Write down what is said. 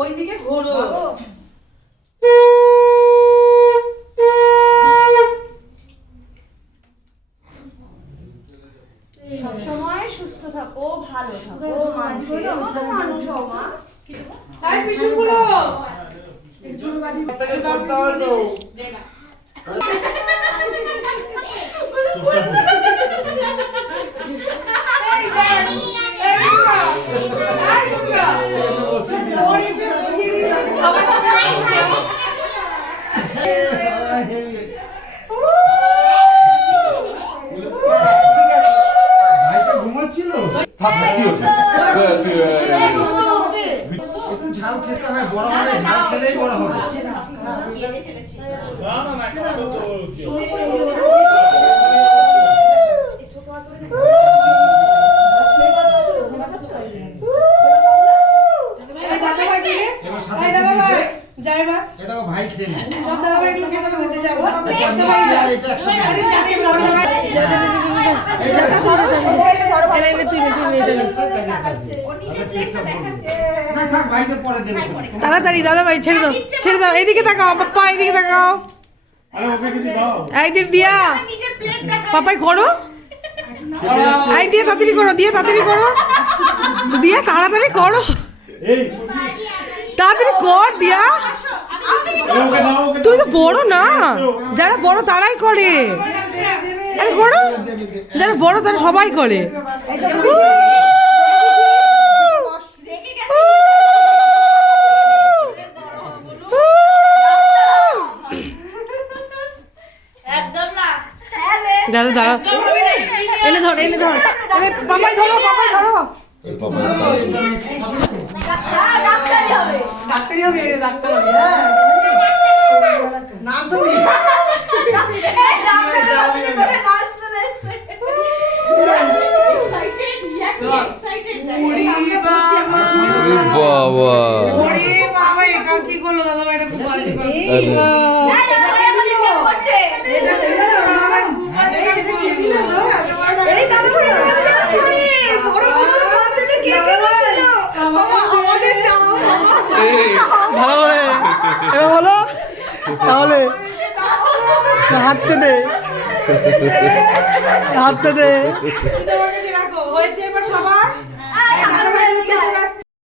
ওইদিকে ঘোরো। সবসময় সুস্থ থাকো, ভালো থাকো, মানুষের মতো মানুষ হও মা। এই পিছুগুলো করতে হয় তো ঝাল খেতে হয়, বড় হবে, ঝাল খেলেই বড় হবে। ভাই খেয়ে তাড়াতাড়ি দাদা ভাই ছেড়ে দাও, ছেড়ে দাও। এইদিকে তাকাও পাপা, এইদিকে তাকাও। এই দিয়া পাপাই করো, এই দিয়ে তাড়াতাড়ি করো, দিয়ে তাড়াতাড়ি করো, দিয়ে তাড়াতাড়ি করো, তাড়াতাড়ি কর দিয়া। তুমি তো বড় না, যারা বড় তারাই করে। আরে করো, যারা বড় তারা সবাই করে। দাঁড়া দাঁড়া, এনে ধর, এনে ধর, পাপাই ধরো, পাপাই ধরো। ডাক্তারি হবে, ডাক্তার হবে। বাবা এটা কি করলো দাদা ভাই? এটা খুব বাজে করলো। ভালো করে এবার বলো তাহলে, হাঁটতে দে, হাঁটতে দে। হয়েছে এবার সবাই